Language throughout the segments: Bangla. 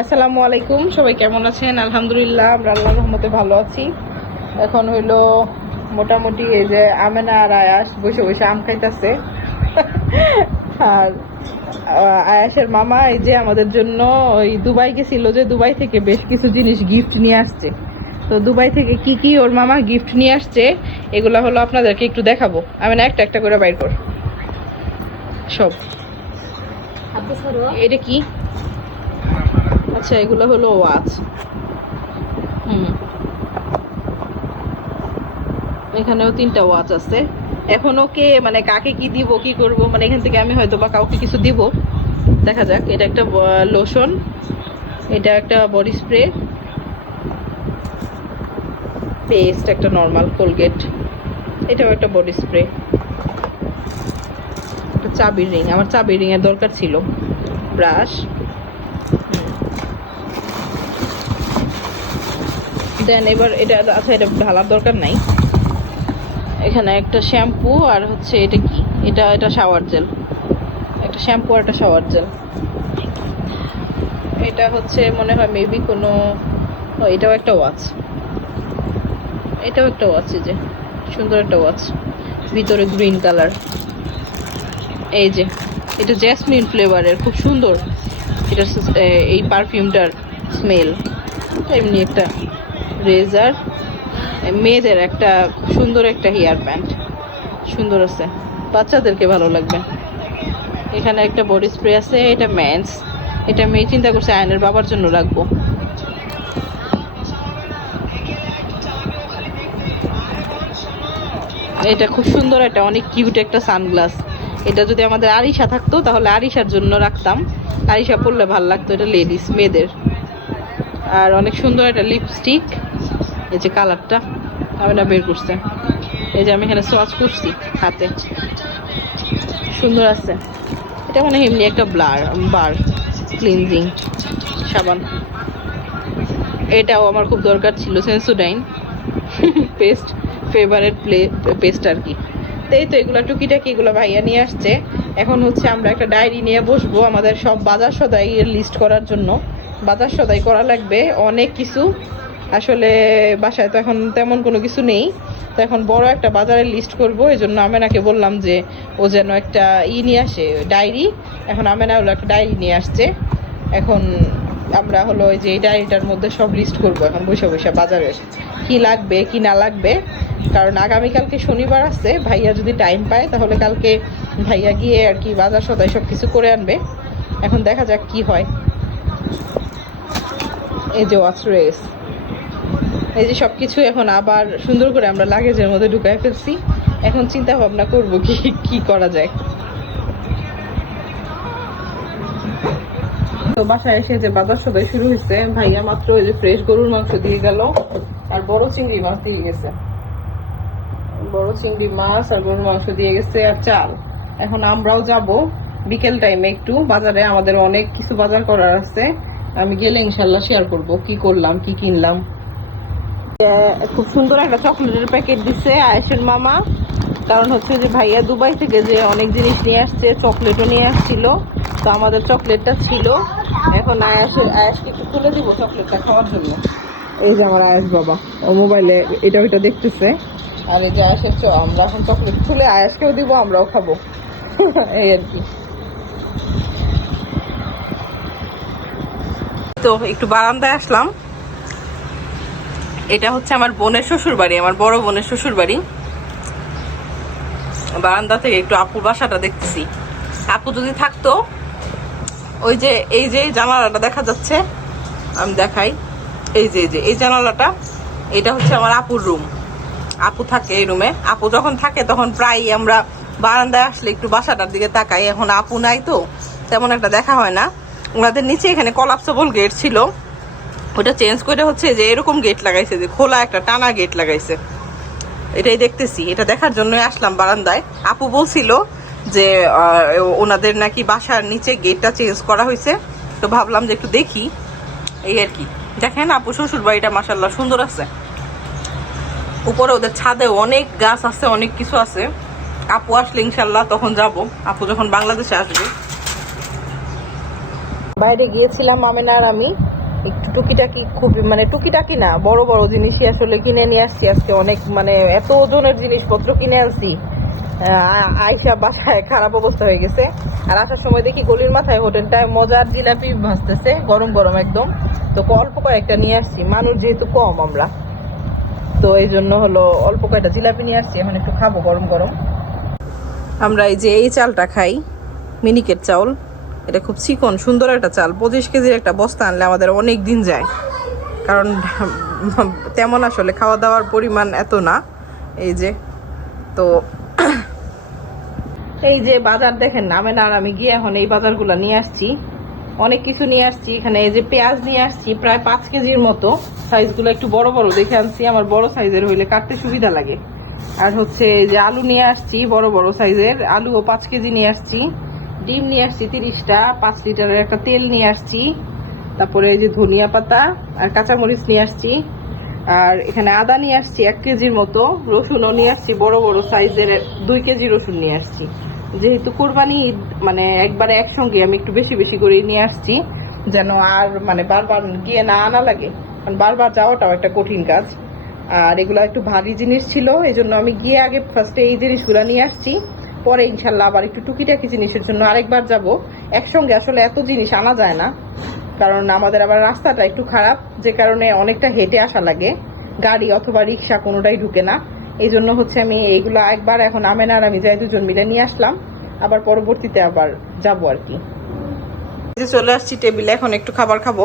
আসসালামু আলাইকুম, সবাই কেমন আছেন? আলহামদুলিল্লাহ, আমরা আল্লাহর রহমতে ভালো আছি। এখন হইলো মোটামুটি এই যে আমেনা আর আয়াস বসে বসে আম খাইতেছে। আর আয়াসের মামা এই যে আমাদের জন্য ওই দুবাই গেছিল, যে দুবাই থেকে বেশ কিছু জিনিস গিফট নিয়ে আসছে। তো দুবাই থেকে কি কি ওর মামা গিফট নিয়ে আসছে এগুলো হলো আপনাদেরকে একটু দেখাবো। আমেনা একটা একটা করে বাইর কর সব। এটা কি? আচ্ছা, এগুলো হলো ওয়াচ। এখানেও 3টা ওয়াচ আছে। এখন ওকে মানে কাকে কি দিব, কি করব, মানে এখান থেকে আমি হয়তো বা কাউকে কিছু দিব, দেখা যাক। এটা একটা লোশন, এটা একটা বডি স্প্রে, পেস্ট, একটা নর্মাল কোলগেট, এটাও একটা বডি স্প্রে, একটা চাবির রিং, আমার চাবির রিং এর দরকার ছিল, ব্রাশ, দেন এবার এটা আচ্ছা, এটা ঢালার দরকার নাই। এখানে একটা শ্যাম্পু আর হচ্ছে এটা কি, এটা শাওয়ার জেল, একটা শ্যাম্পু আর একটা শাওয়ার জেল। এটা হচ্ছে মনে হয় মেবি কোনো, এটাও একটা ওয়াচ, এটাও একটা ওয়াচ, এই যে সুন্দর একটা ওয়াচ, ভিতরে গ্রিন কালার। এই যে এটা জেসমিন ফ্লেভারের, খুব সুন্দর এটা, এই পারফিউমটার স্মেল। এমনি একটা রেজার, মেয়েদের একটা খুব সুন্দর একটা হেয়ার ব্যান্ড, সুন্দর আছে, বাচ্চাদেরকে ভালো লাগবে। এখানে একটা বডি স্প্রে আছে, এটা মেন্স, এটা মেয়ে চিন্তা করছে আয়নের বাবার জন্য রাখবো। এটা খুব সুন্দর, এটা অনেক কিউট একটা সানগ্লাস। এটা যদি আমাদের আরিশা থাকতো তাহলে আরিশার জন্য রাখতাম, আরিশা পরলে ভালো লাগতো, এটা লেডিস মেয়েদের। আর অনেক সুন্দর একটা লিপস্টিক, এই যে কালারটা আমি না বের করছে, এই যে আমি এখানে সোয়াচ করছি হাতে, সুন্দর আছে। এটা মানে এমনি একটা বার ক্লিনজিং সাবান, এটাও আমার খুব দরকার ছিল, সেন্সোডাইন পেস্ট, ফেভারেট পেস্ট আর কি। তো এই তো এগুলো টুকিটাকি এগুলো ভাইয়া নিয়ে আসছে। এখন হচ্ছে আমরা একটা ডায়েরি নিয়ে বসবো আমাদের সব বাজার সদাই লিস্ট করার জন্য। বাজার সদাই করা লাগবে অনেক কিছু, আসলে বাসায় তো এখন তেমন কোনো কিছু নেই, তো এখন বড় একটা বাজারের লিস্ট করবো। এই জন্য আমেনাকে বললাম যে ও যেন একটা নিয়ে আসে, ডায়েরি। এখন আমেনা হলো একটা ডায়েরি নিয়ে আসছে। এখন আমরা হলো ওই যে এই ডায়েরিটার মধ্যে সব লিস্ট করবো এখন বসে বসে, বাজারের কি লাগবে কি না লাগবে। কারণ আগামীকালকে শনিবার আছে, ভাইয়া যদি টাইম পায় তাহলে কালকে ভাইয়া গিয়ে আর কি বাজার সদাই সব কিছু করে আনবে। এখন দেখা যাক কি হয়। এই যে ওয়াচ রেস, এই যে সব কিছু এখন আবার সুন্দর করে আমরা লাগেজের মধ্যে ঢুকাই ফেলছি। এখন চিন্তা ভাবনা করবো কি কি করা যায়। তো বাসায় এসে যে বাজার সদাই শুরু হয়েছে, ভাইয়া মাত্র ওই যে ফ্রেশ গরুর মাংস দিয়ে গেল আর বড় চিংড়ি মাছ দিয়ে গেছে, বড় চিংড়ি মাছ আর গরুর মাংস দিয়ে গেছে আর চাল। এখন আমরাও যাব বিকেল টাইমে একটু বাজারে, আমাদের অনেক কিছু বাজার করার আছে। আমি গেলে ইনশাল্লাহ শেয়ার করব কি করলাম কি কিনলাম। খুব সুন্দর একটা চকলেটের প্যাকেট দিচ্ছে আয়েশের মামা, কারণ হচ্ছে যে ভাইয়া দুবাই থেকে যে অনেক জিনিস নিয়ে আসছে, চকলেটও নিয়ে আসছিল, তো আমাদের চকলেটটা ছিল। এখন আয়াসকে একটু তুলে দিব চকলেটটা খাওয়ার জন্য। এই যে আমার আয়াস বাবা, ও মোবাইলে এটা ওইটা দেখতেছে। আর এই যে আয়াসের আমরা এখন চকলেট খুলে আয়াসকেও দিব, আমরাও খাবো এই আর কি। তো একটু বারান্দায় আসলাম, এটা হচ্ছে আমার বোনের শ্বশুর বাড়ি, আমার বড় বোনের শ্বশুর বাড়ি। বারান্দা থেকে একটু আপুর বাসাটা দেখতেছি। আপু যদি থাকতো, ওই যে এই যে জানালাটা দেখা যাচ্ছে, আমি দেখাই, এই যে এই জানালাটা, এটা হচ্ছে আমার আপুর রুম। আপু থাকে এই রুমে। আপু যখন থাকে তখন প্রায় আমরা বারান্দায় আসলে একটু বাসাটার দিকে তাকাই। এখন আপু নাই তো তেমন একটা দেখা হয় না। ওনাদের নিচে এখানে কলাপসেবল গেট ছিল, ওটা চেঞ্জ করে হচ্ছে যে এরকম গেট লাগাইছে, যে খোলা একটা টানা গেট লাগাইছে। এটাই দেখতেছি, এটা দেখার জন্যই আসলাম বারান্দায়। আপু বলছিল যে ওনাদের নাকি বাসার নিচে গেটটা চেঞ্জ করা হয়েছে, তো ভাবলাম যে একটু দেখি, এই আর কি। দেখেন আপু শ্বশুর বাড়িটা মাশাআল্লাহ সুন্দর আছে। উপরে ওদের ছাদে অনেক গাছ আছে, অনেক কিছু আছে। আপু আসলে ইনশাল্লাহ তখন যাব, আপু যখন বাংলাদেশে আসবে। বাইরে গিয়েছিলাম আমেনা আর আমি, টুকিটাকি খুব মানে টুকিটাকি না, বড় বড় জিনিসই আসলে কিনে নিয়ে আসছি আজকে। অনেক মানে এত ওজনের জিনিসপত্র কিনে আনছি, আইসা বাসায় খারাপ অবস্থা হয়ে গেছে। আর আসার সময় দেখি গলির মাথায় হোটেলটায় মজার জিলাপি ভাজতেছে গরম গরম একদম। তো অল্প কয়েকটা নিয়ে আসছি, মানুষ যেহেতু কম আমরা, তো এই জন্য হলো অল্প কয়েকটা জিলাপি নিয়ে আসছি, এখন একটু খাবো গরম গরম। আমরা এই যে এই চালটা খাই, মিনিকেট চাউল। এটা খুব চিকন সুন্দর একটা চাল, 25 কেজির একটা বস্তা আনলে আমাদের অনেক দিন যায়, কারণ তেমন আসলে খাওয়া দাওয়ার পরিমাণ এত না। এই যে তো এই যে বাজার দেখেন নামে না, আর আমি গিয়ে এখন এই বাজারগুলো নিয়ে আসছি, অনেক কিছু নিয়ে আসছি। এখানে এই যে পেঁয়াজ নিয়ে আসছি প্রায় 5 কেজির মতো, সাইজগুলো একটু বড় বড় দেখে আনছি, আমার বড় সাইজের হইলে কাটতে সুবিধা লাগে। আর হচ্ছে যে আলু নিয়ে আসছি বড় বড় সাইজের, আলুও 5 কেজি নিয়ে আসছি। ডিম নিয়ে আসছি 30টা, 5 লিটারের একটা তেল নিয়ে আসছি। তারপরে এই যে ধনিয়া পাতা আর কাঁচামরিচ নিয়ে আসছি। আর এখানে আদা নিয়ে আসছি 1 কেজির মতো, রসুনও নিয়ে আসছি বড় বড় সাইজের 2 কেজি রসুন নিয়ে আসছি। যেহেতু কোরবানি ঈদ মানে একবারে একসঙ্গে আমি একটু বেশি বেশি করে নিয়ে আসছি, যেন আর মানে বারবার গিয়ে না আনা লাগে, কারণ বারবার যাওয়াটাও একটা কঠিন কাজ। আর এগুলো একটু ভারী জিনিস ছিল, এই জন্য আমি গিয়ে আগে ফার্স্টে এই জিনিসগুলো নিয়ে আসছি, পরে ইনশাল্লাহ আবার একটু টুকিটাকি জিনিসের জন্য আরেকবার যাব। একসঙ্গে আসলে এত জিনিস আনা যায় না, কারণ আমাদের আবার রাস্তাটা একটু খারাপ, যে কারণে অনেকটা হেঁটে আসা লাগে, গাড়ি অথবা রিক্সা কোনোটাই ঢুকে না। এই জন্য হচ্ছে আমি এইগুলো একবার এখন আমেনা আর আমি যাই দুজন মিলে নিয়ে আসলাম, আবার পরবর্তীতে আবার যাবো আর কি। চলে আসছি টেবিলে, এখন একটু খাবার খাবো।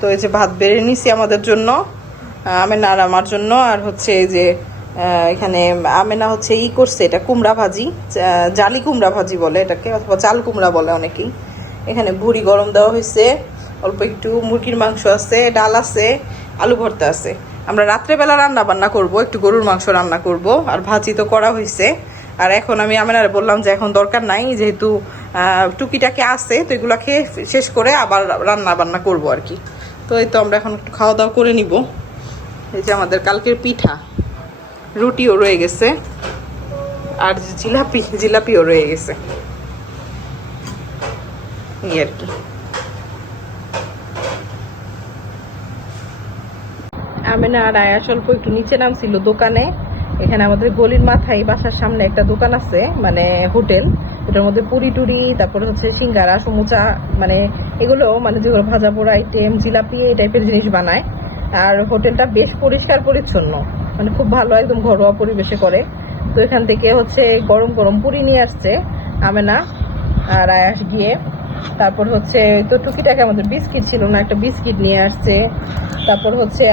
তো এই যে ভাত বেড়ে নিছি আমাদের জন্য, আমেনা আর আমার জন্য। আর হচ্ছে এই যে এখানে আমেনা হচ্ছে করছে, এটা কুমড়া ভাজি, জালি কুমড়া ভাজি বলে এটাকে, অথবা চাল কুমড়া বলে অনেকেই। এখানে ভুড়ি গরম দেওয়া হয়েছে, অল্প একটু মুরগির মাংস আছে, ডাল আছে, আলু ভর্তা আছে। আমরা রাত্রেবেলা রান্না বান্না করব, একটু গরুর মাংস রান্না করব, আর ভাজি তো করা হয়েছে। আর এখন আমি আমেনারে বললাম যে এখন দরকার নাই, যেহেতু টুকিটাকি আছে, তো এগুলো খেয়ে শেষ করে আবার রান্না বান্না করব আর কি। তো এই তো আমরা এখন একটু খাওয়া দাওয়া করে নিব। এই যে আমাদের কালকের পিঠা, রুটিও রয়ে গেছে, আর জিলাপিও রয়ে গেছে, এই আর কি। আমেনা আর আয়া স্বল্প একটু নিচে নামছিল দোকানে। এখানে আমাদের গলির মাথায় বাসার সামনে একটা দোকান আছে, মানে হোটেল, এটার মধ্যে পুরি টুরি, তারপরে হচ্ছে সিঙ্গারা সমুচা, মানে এগুলো মানে যেগুলো ভাজা পোড়া আইটেম, জিলাপি, এই টাইপের জিনিস বানায়। আর হোটেলটা বেশ পরিষ্কার পরিচ্ছন্ন, মানে খুব ভালো, একদম ঘরোয়া পরিবেশে করে। তো এখান থেকে হচ্ছে গরম গরম পুরি নিয়ে আসছে আমেনা আর আয়াস গিয়ে। তারপর হচ্ছে তো টুকিটাকে আমাদের বিস্কিট ছিল না, একটা বিস্কিট নিয়ে আসছে। তারপর হচ্ছে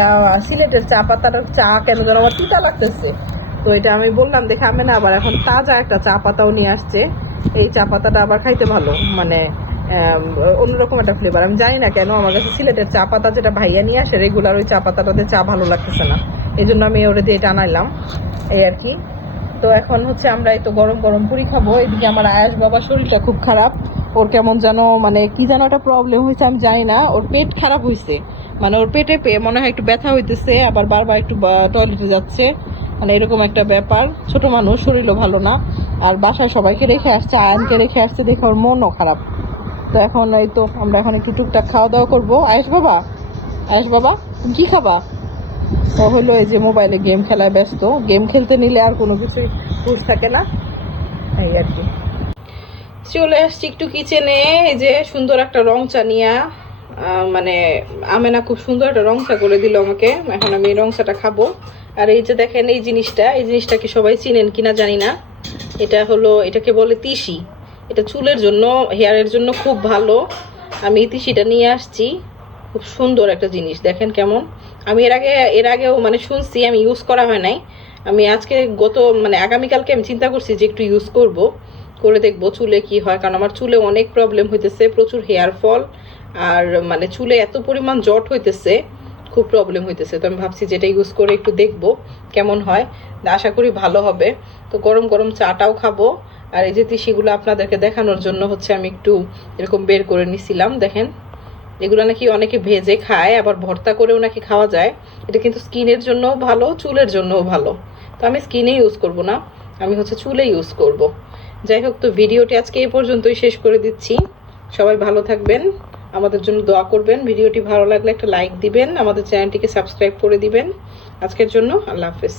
সিলেটের চা পাতাটা, চা কেন যেন আমার তিতা লাগতেছে, তো এটা আমি বললাম দেখে আমেনা আবার এখন তাজা একটা চা পাতাও নিয়ে আসছে। এই চা পাতাটা আবার খাইতে ভালো, মানে অন্যরকম একটা ফ্লেভার। আমি জানি না কেন আমার কাছে সিলেটের চা পাতা যেটা ভাইয়া নিয়ে আসে রেগুলার, ওই চা পাতাটাতে চা ভালো লাগতেছে না, এই জন্য আমি ওরে দিয়ে এটা আনাইলাম, এই আর কি। তো এখন হচ্ছে আমরা এই তো গরম গরম পুরি খাবো। এদিকে আমার আয়াস বাবার শরীরটা খুব খারাপ, ওর কেমন যেন মানে কি যেন একটা প্রবলেম হয়েছে, আমি জানি না, ওর পেট খারাপ হয়েছে, মানে ওর পেটে মনে হয় একটু ব্যথা হইতেছে, আবার বারবার একটু টয়লেটে যাচ্ছে, মানে এরকম একটা ব্যাপার। ছোট মানুষ, শরীরও ভালো না, আর বাসায় সবাইকে রেখে আসছে, আয়নকে রেখে আসছে, দেখে ওর মনও খারাপ। তো এখন এই তো আমরা এখন একটু টুকটাক খাওয়া দাওয়া করবো। আয়েশ বাবা তুমি কি খাবা? ও হলো এই যে মোবাইলে গেম খেলায় ব্যস্ত, গেম খেলতে নিলে আর কোনো কিছুই হুঁশ থাকে না, এই আর কি। চলে আসছি একটু কিচেনে, এই যে সুন্দর একটা রং চা নিয়ে, মানে আমেনা খুব সুন্দর একটা রং চা করে দিল আমাকে, এখন আমি এই রং চাটা খাবো। আর এই যে দেখেন এই জিনিসটা কি সবাই চিনেন কিনা জানি না, এটা হলো, এটাকে বলে তিসি। এটা চুলের জন্য, হেয়ারের জন্য খুব ভালো। আমি তিসিটা নিয়ে আসছি, খুব সুন্দর একটা জিনিস, দেখেন কেমন। আমি এর আগেও মানে শুনছি, আমি ইউজ করা হয় নাই। আমি আজকে মানে আগামীকালকে আমি চিন্তা করছি যে একটু ইউজ করে দেখবো চুলে কি হয়, কারণ আমার চুলে অনেক প্রবলেম হইতেছে, প্রচুর হেয়ার ফল, আর মানে চুলে এত পরিমাণ জট হইতেছে, খুব প্রবলেম হইতেছে। তো আমি ভাবছি যেটা ইউজ করে একটু দেখবো কেমন হয়, আশা করি ভালো হবে। তো গরম গরম চাটাও খাবো, আর এই যে তিসিগুলো আপনাদেরকে দেখানোর জন্য হচ্ছে আমি একটু এরকম বের করে নিছিলাম। দেখেন এগুলো নাকি অনেকে ভেজে খায়, আবার ভর্তা করেও নাকি খাওয়া যায়। এটা কিন্তু স্কিনের জন্যও ভালো, চুলের জন্যও ভালো। তো আমি স্কিনে ইউজ করব না, আমি হচ্ছে চুলে ইউজ করব। যাই হোক, তো ভিডিওটি আজকে এই পর্যন্তই শেষ করে দিচ্ছি। সবাই ভালো থাকবেন, আমাদের জন্য দোয়া করবেন। ভিডিওটি ভালো লাগলে একটা লাইক দিবেন, আমাদের চ্যানেলটিকে সাবস্ক্রাইব করে দিবেন। আজকের জন্য আল্লাহ হাফেজ।